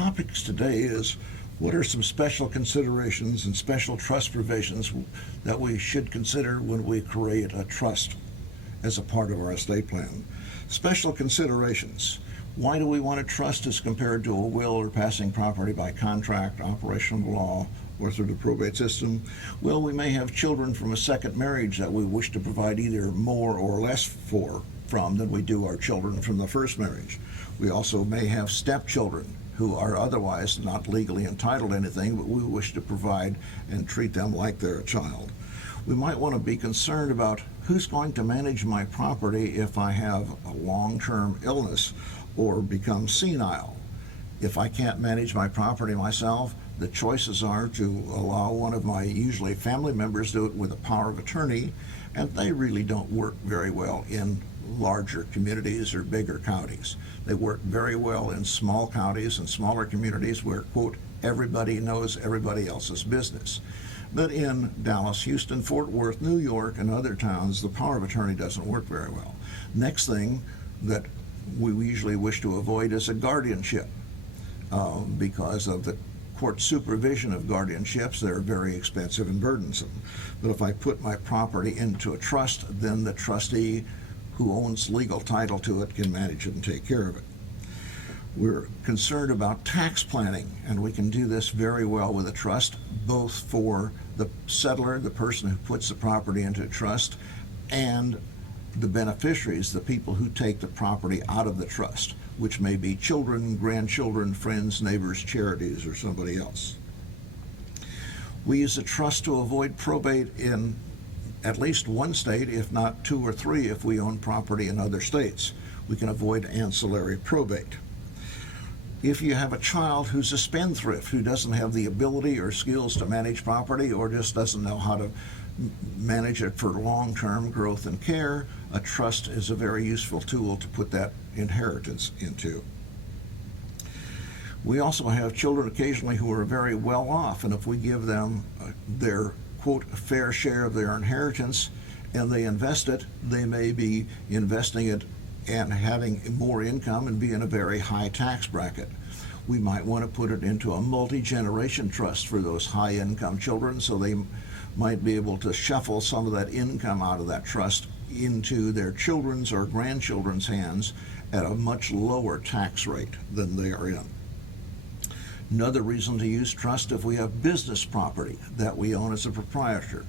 topics today is what are some special considerations and special trust provisions that we should consider when we create a trust as a part of our estate plan. Special considerations. Why do we want a trust as compared to a will or passing property by contract, operational law, or through the probate system? Well, we may have children from a second marriage that we wish to provide either more or less from than we do our children from the first marriage. We also may have stepchildren who are otherwise not legally entitled to anything, but we wish to provide and treat them like they're a child. We might want to be concerned about who's going to manage my property if I have a long-term illness or become senile. If I can't manage my property myself, the choices are to allow one of my usually family members to do it with a power of attorney, and they really don't work very well in larger communities or bigger counties. They work very well in small counties and smaller communities where, quote, everybody knows everybody else's business. But in Dallas, Houston, Fort Worth, New York, and other towns, the power of attorney doesn't work very well. Next thing that we usually wish to avoid is a guardianship because of the court supervision of guardianships. They're very expensive and burdensome. But if I put my property into a trust, then the trustee who owns legal title to it can manage it and take care of it. We're concerned about tax planning, and we can do this very well with a trust, both for the settlor, the person who puts the property into a trust, and the beneficiaries, the people who take the property out of the trust, which may be children, grandchildren, friends, neighbors, charities, or somebody else. We use a trust to avoid probate in at least one state, if not two or three if we own property in other states. We can avoid ancillary probate. If you have a child who's a spendthrift, who doesn't have the ability or skills to manage property or just doesn't know how to manage it for long-term growth and care, a trust is a very useful tool to put that inheritance into. We also have children occasionally who are very well off, and if we give them their, quote, fair share of their inheritance and they invest it, they may be investing it and having more income and be in a very high tax bracket. We might want to put it into a multi-generation trust for those high-income children, so they might be able to shuffle some of that income out of that trust into their children's or grandchildren's hands at a much lower tax rate than they are in. Another reason to use trust if we have business property that we own as a proprietor.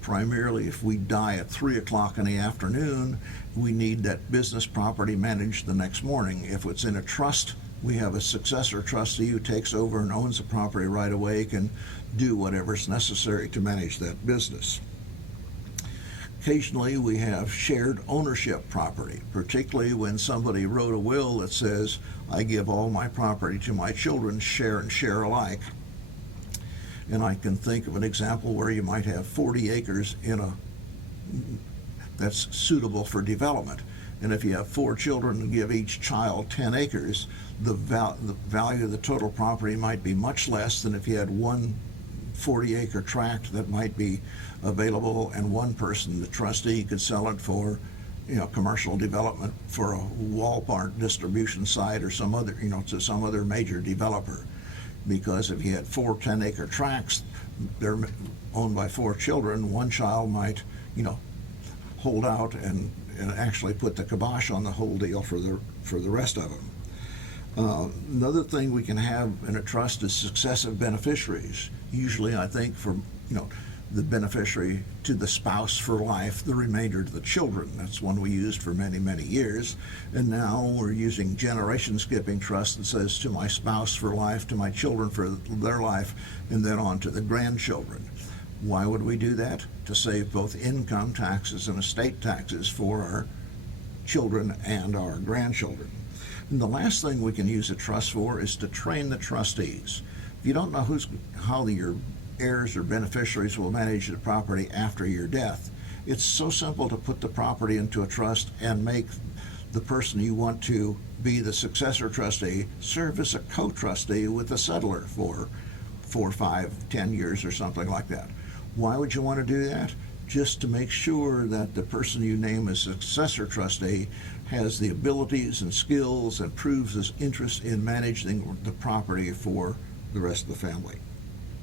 Primarily if we die at 3 o'clock in the afternoon, we need that business property managed the next morning. If it's in a trust, we have a successor trustee who takes over and owns the property right away, can do whatever's necessary to manage that business. Occasionally we have shared ownership property, particularly when somebody wrote a will that says, I give all my property to my children, share and share alike. And I can think of an example where you might have 40 acres that's suitable for development. And if you have 4 children and give each child 10 acres, the value of the total property might be much less than if you had one 40-acre tract that might be available and one person, the trustee, could sell it for, commercial development for a Walmart distribution site or some other, to some other major developer. Because if you had 4 10-acre tracts, they're owned by 4 children, one child might, hold out and actually put the kibosh on the whole deal for the rest of them. Another thing we can have in a trust is successive beneficiaries. Usually, I think, for the beneficiary to the spouse for life, the remainder to the children. That's one we used for many, many years. And now we're using generation skipping trust that says to my spouse for life, to my children for their life, and then on to the grandchildren. Why would we do that? To save both income taxes and estate taxes for our children and our grandchildren. And the last thing we can use a trust for is to train the trustees. If you don't know how your heirs or beneficiaries will manage the property after your death, it's so simple to put the property into a trust and make the person you want to be the successor trustee serve as a co-trustee with the settlor for 4, 5, 10 years or something like that. Why would you want to do that? just to make sure that the person you name as successor trustee has the abilities and skills and proves his interest in managing the property for the rest of the family.